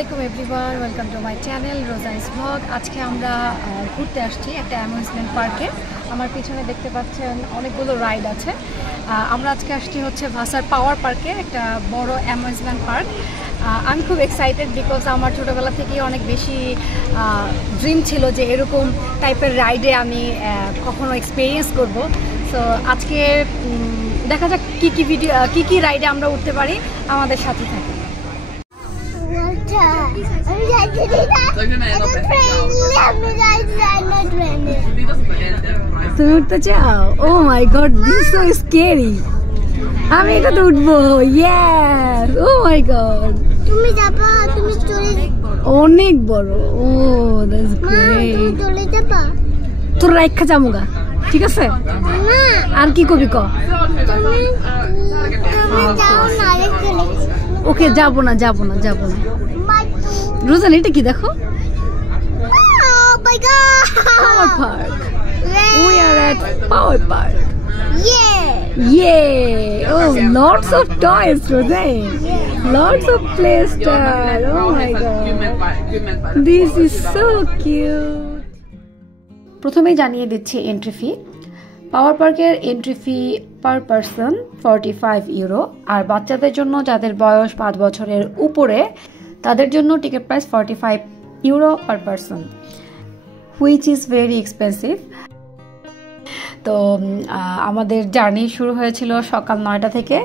আসসালামু আলাইকুম everyone, welcome to my channel রোজাইস ব্লগ। আজকে আমরা ঘুরতে আসছি একটা অ্যামিউজমেন্ট পার্কে। আমার পিছনে দেখতে পাচ্ছেন অনেকগুলো রাইড আছে। আমরা আজকে আসছি হচ্ছে ভাসার পাওয়ার পার্কে, একটা বড় অ্যামিউজমেন্ট পার্ক। আমি খুব এক্সাইটেড বিকজ আমার ছোটোবেলা থেকেই অনেক বেশি ড্রিম ছিল যে এরকম টাইপের রাইডে আমি কখনো এক্সপিরিয়েন্স করব। সো আজকে দেখা যাক কী কী রাইডে আমরা উঠতে পারি, আমাদের সাথে থাকে। তুমি উঠতে চাও? ও মাই গড, দিস সো স্কেরি। আমি এটা তো উঠবো। ইয়েস, ও মাই গড। তুমি যাবা? তুমি চলে অনেক বড়। ও দ্যাটস গ্রেট। চলে যাবা? তোর রাইখা যামুগা, ঠিক আছে? না, আর কি কবি ক? তুমি যাও না, রেখে ওকে, যাবো না। রোজান, এটা কি দেখো? Oh my god! Power Park. We are at Power Park. Yeah! Yay! Oh, lots of toys, Roseanne. Lots of play stuff. Oh my god. This is so cute. প্রথমেই জানিয়ে দিচ্ছি এন্ট্রি ফি। পাওয়ার পার্কের entry fee per person 45 euro, আর বাচ্চাদের জন্য যাদের বয়স 5 বছরের উপরে তাদের জন্য ticket price 45 euro per person, which is very expensive. তো আমাদের জার্নি শুরু হয়েছিল সকাল 9টা থেকে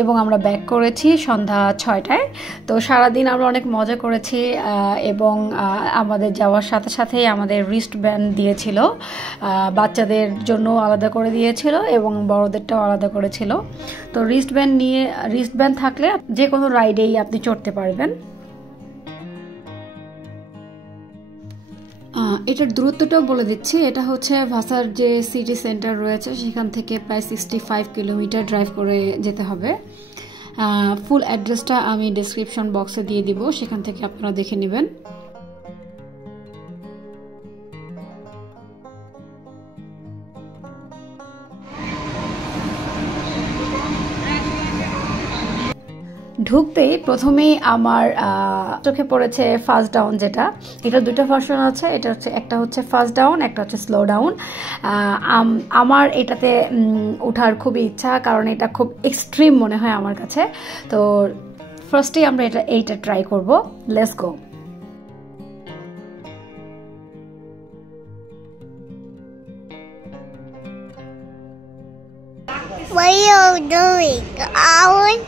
এবং আমরা ব্যাক করেছি সন্ধ্যা 6টায়। তো সারাদিন আমরা অনেক মজা করেছি এবং আমাদের যাওয়ার সাথে সাথেই আমাদের রিস্ট ব্যান্ড দিয়েছিল, বাচ্চাদের জন্য আলাদা করে দিয়েছিল এবং বড়দেরটাও আলাদা করেছিল। তো রিস্ট ব্যান্ড থাকলে যে কোনো রাইডেই আপনি চড়তে পারবেন। এটার দূরত্বটাও বলে দিচ্ছি। এটা হচ্ছে ভাসার যে সিটি সেন্টার রয়েছে সেখান থেকে প্রায় 65 কিলোমিটার ড্রাইভ করে যেতে হবে। ফুল অ্যাড্রেসটা আমি ডেসক্রিপশন বক্সে দিয়ে দিব, সেখান থেকে আপনারা দেখে নেবেন। ঢুকতেই প্রথমেই আমার চোখে পড়েছে ফাস্ট ডাউন, যেটা এটা দুটো ভার্সন আছে। এটা হচ্ছে একটা হচ্ছে ফাস্ট ডাউন, একটা হচ্ছে স্লো ডাউন। আমার এটাতে ওঠার খুবই ইচ্ছা, কারণ এটা খুব এক্সট্রিম মনে হয় আমার কাছে। তো ফার্স্টেই আমরা এইটা ট্রাই করব। Let's go. What are you doing? Owen?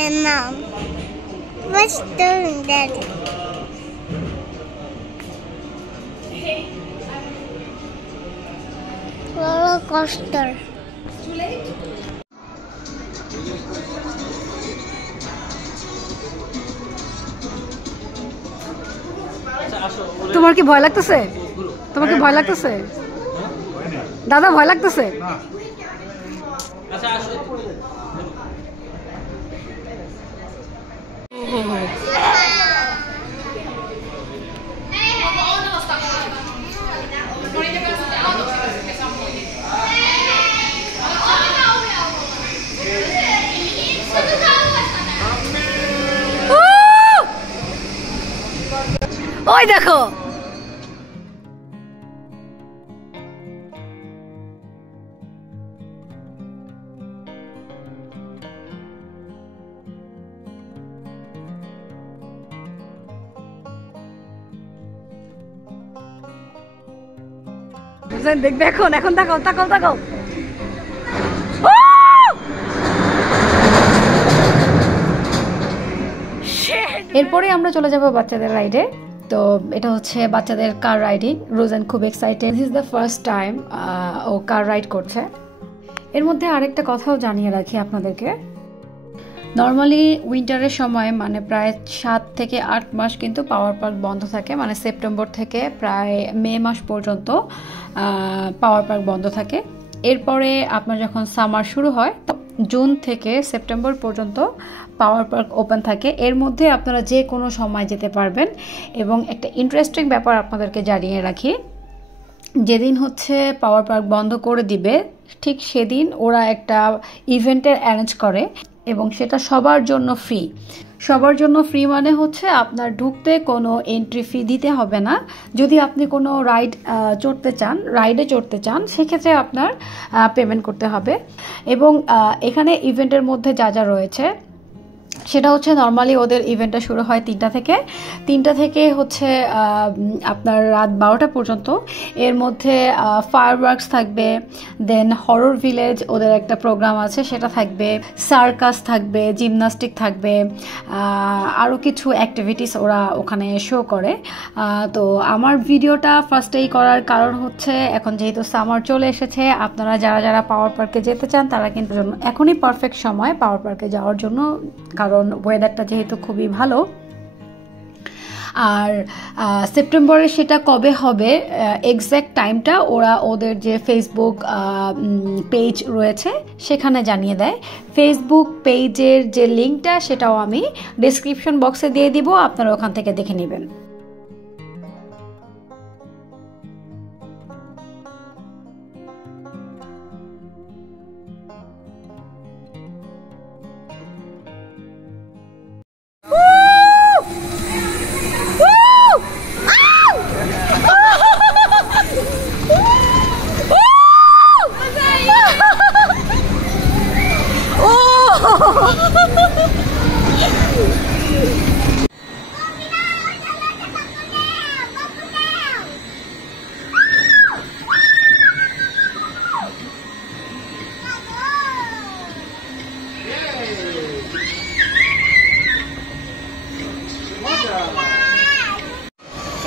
I know. What's doing that? Roller coaster. তোমার কি ভয় লাগতেছে? দাদা, ভয় লাগতেছে? ওই দেখো, দেখবে এখন তাকাও। এরপরে আমরা চলে যাব বাচ্চাদের রাইডে। তো এটা হচ্ছে বাচ্চাদের কার রাইডিং। রোজান খুব excited, this is the first time ও কার রাইড করছে। এর মধ্যে আরেকটা কথাও জানিয়ে রাখি আপনাদেরকে, নর্মালি উইন্টারের সময় মানে প্রায় 7 থেকে 8 মাস কিন্তু পাওয়ার পার্ক বন্ধ থাকে, মানে সেপ্টেম্বর থেকে প্রায় মে মাস পর্যন্ত পাওয়ার পার্ক বন্ধ থাকে। এরপরে আপনার যখন সামার শুরু হয়, জুন থেকে সেপ্টেম্বর পর্যন্ত পাওয়ার পার্ক ওপেন থাকে। এর মধ্যে আপনারা যে কোনো সময় যেতে পারবেন। এবং একটা ইন্টারেস্টিং ব্যাপার আপনাদেরকে জানিয়ে রাখি, যেদিন হচ্ছে পাওয়ার পার্ক বন্ধ করে দিবে ঠিক সেদিন ওরা একটা ইভেন্টের অ্যারেঞ্জ করে। এবং সেটা সবার জন্য ফ্রি। সবার জন্য ফ্রি মানে হচ্ছে আপনার ঢুকতে কোনো এন্ট্রি ফি দিতে হবে না। যদি আপনি কোনো রাইডে চড়তে চান সেক্ষেত্রে আপনার পেমেন্ট করতে হবে। এবং এখানে ইভেন্টের মধ্যে যা যা রয়েছে সেটা হচ্ছে নর্মালি ওদের ইভেন্টটা শুরু হয় 3টা থেকে হচ্ছে আপনার রাত 12টা পর্যন্ত। এর মধ্যে ফায়ারওয়ার্কস থাকবে, দেন হরর ভিলেজ ওদের একটা প্রোগ্রাম আছে সেটা থাকবে, সার্কাস থাকবে, জিমনাস্টিক থাকবে, আরও কিছু অ্যাক্টিভিটিস ওরা ওখানে শো করে। তো আমার ভিডিওটা ফার্স্টেই করার কারণ হচ্ছে এখন যেহেতু সামার চলে এসেছে, আপনারা যারা যারা পাওয়ার পার্কে যেতে চান তারা কিন্তু এখনই পারফেক্ট সময় পাওয়ার পার্কে যাওয়ার জন্য, কারণ ওয়েদারটা যেহেতু খুবই ভালো। আর সেপ্টেম্বরে সেটা কবে হবে এক্স্যাক্ট টাইমটা ওরা ওদের যে ফেসবুক পেজ রয়েছে সেখানে জানিয়ে দেয়। ফেসবুক পেজের যে লিঙ্কটা সেটাও আমি ডেসক্রিপশন বক্সে দিয়ে দিব, আপনারা ওখান থেকে দেখে নেবেন।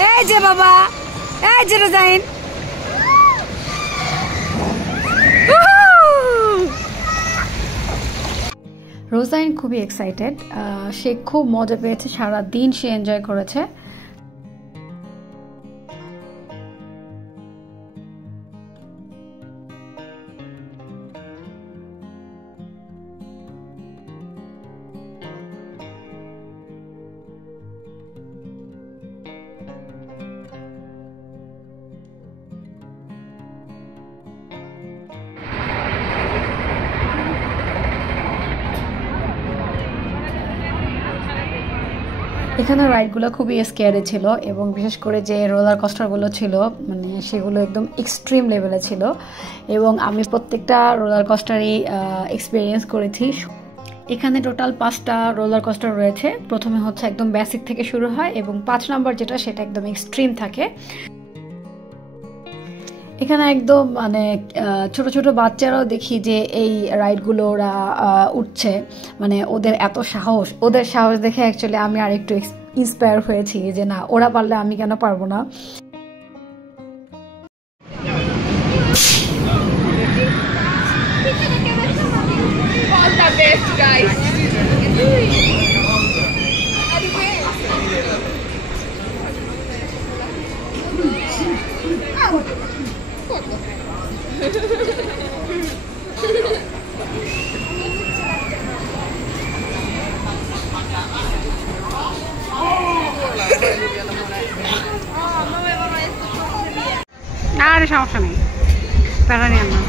এই যে বাবা, এই যে রোজাইন, রোজাইন খুবই এক্সাইটেড। সে খুব মজা পেয়েছে, সারা দিন সে এনজয় করেছে। এখানে রাইডগুলো খুবই স্কেয়ারি ছিল এবং বিশেষ করে যে রোলার কোস্টারগুলো ছিল মানে সেগুলো একদম এক্সট্রিম লেভেলে ছিল এবং আমি প্রত্যেকটা রোলার কোস্টারই এক্সপিরিয়েন্স করেছি। এখানে টোটাল 5টা রোলার কোস্টার রয়েছে। প্রথমে হচ্ছে একদম বেসিক থেকে শুরু হয় এবং 5 নম্বর যেটা সেটা একদম এক্সট্রিম থাকে। এখানে একদম মানে ছোট ছোট বাচ্চারাও দেখি যে এই রাইডগুলো ওরা উঠছে, মানে ওদের এত সাহস, ওদের সাহস দেখে অ্যাকচুয়ালি আমি আর একটু ইন্সপায়ার হয়েছি যে না, ওরা পারলে আমি কেন পারবো না। আরে সমস্যা নেই, প্যারা নিয়ে না।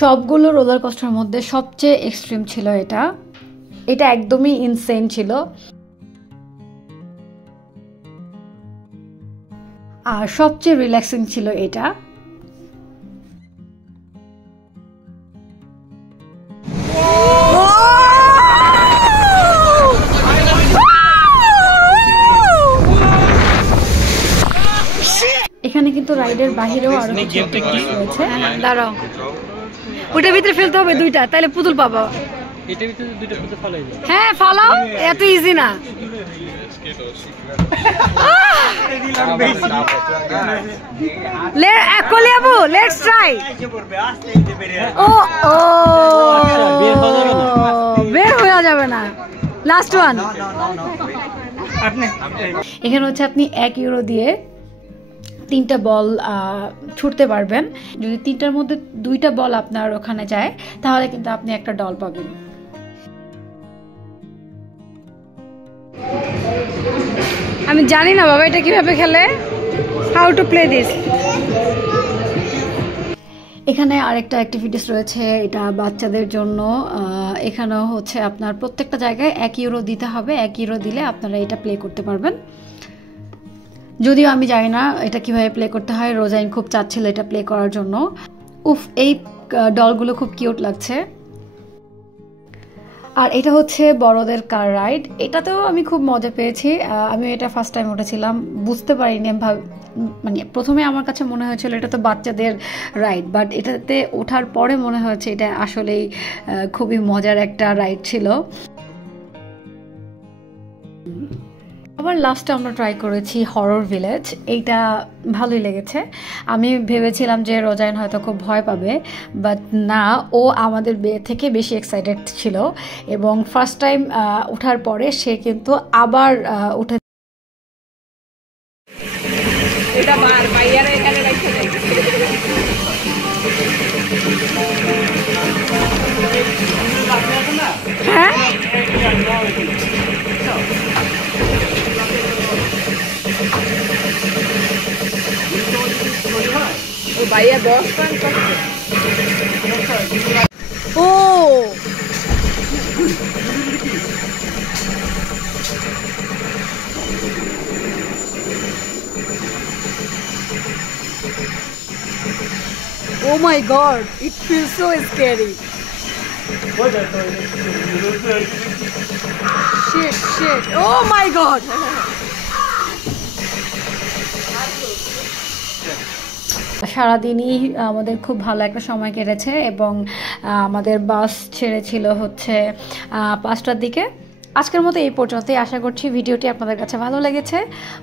সবগুলো রোলার কোস্টারের মধ্যে সবচেয়ে এক্সট্রিম ছিল এটা। এটা একদমই ইনসেন ছিল আর সবচেয়ে রিল্যাক্সিং ছিল এটা। এখানে কিন্তু রাইডের বাহিরেও আরো রয়েছে। দাঁড়াও, ওটার ভিতরে ফেলতে হবে 2টা, তাহলে পুতুল পাবো। এটার ভিতরে 2টা পুতুল ফালাই দাও। হ্যাঁ ফালাও, এত ইজি না। কলিয়াবু লেটস ট্রাই ও ও বের হয়ে যাবে না লাস্ট ওয়ান এখানে হচ্ছে আপনি 1 ইউরো দিয়ে 3টা বল ছুটতে পারবেন যদি 3টার মধ্যে 2টা বল আপনার ওখানে যায় তাহলে কিন্তু আপনি একটা ডল পাবেন আমি জানি না বাবা এটা কিভাবে খেলে হাউ টু প্লে দিস এখানে আরেকটা অ্যাক্টিভিটিস রয়েছে এটা বাচ্চাদের জন্য এখানেও হচ্ছে আপনার প্রত্যেকটা জায়গায় 1 ইউরো দিতে হবে 1 ইউরো দিলে আপনারা এটা প্লে করতে পারবেন যদিও আমি জানি না এটা কিভাবে প্লে করতে হয় রোজাইন খুব চাচ্ছিল এটা প্লে করার জন্য উফ এই ডলগুলো খুব কিউট লাগছে আর এটা হচ্ছে বড়দের কার রাইড এটাতেও আমি খুব মজা পেয়েছি আমি এটা ফার্স্ট টাইম উঠেছিলাম বুঝতে পারিনি মানে প্রথমে আমার কাছে মনে হয়েছিল এটা তো বাচ্চাদের রাইড বাট এটাতে ওঠার পরে মনে হয়েছে এটা আসলেই খুবই মজার একটা রাইড ছিল আবার লাস্টে আমরা ট্রাই করেছি হরর ভিলেজ এইটা ভালোই লেগেছে আমি ভেবেছিলাম যে রোজাইন হয়তো খুব ভয় পাবে বাট না ও আমাদের থেকে বেশি এক্সাইটেড ছিল এবং ফার্স্ট টাইম ওঠার পরে সে কিন্তু আবার উঠে এটা বার বাইরে এখানে রেখে দেয় হ্যাঁ Bahia Boston. Oh! Oh my God! It feels so scary. Shit! Oh my God! সারাদিনই আমাদের খুব ভালো একটা সময় কেটেছে এবং আমাদের বাস ছেড়েছিল হচ্ছে 5টার দিকে আজকের মতো এই পর্যন্তই আশা করছি ভিডিওটি আপনাদের কাছে ভালো লেগেছে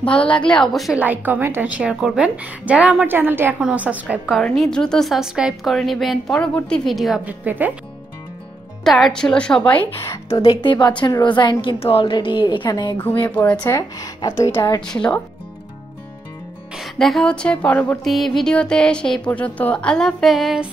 ভালো লাগলে অবশ্যই লাইক কমেন্ট এন্ড শেয়ার করবেন যারা আমার চ্যানেলটি এখনো সাবস্ক্রাইব করেনি দ্রুত সাবস্ক্রাইব করে নেবেন পরবর্তী ভিডিও আপডেট পেতে টায়ার্ড ছিল সবাই তো দেখতেই পাচ্ছেন রোজাইন কিন্তু অলরেডি এখানে ঘুমিয়ে পড়েছে এতই টায়ার্ড ছিল দেখা হচ্ছে পরবর্তী ভিডিওতে সেই পর্যন্ত আল্লাহ হাফেজ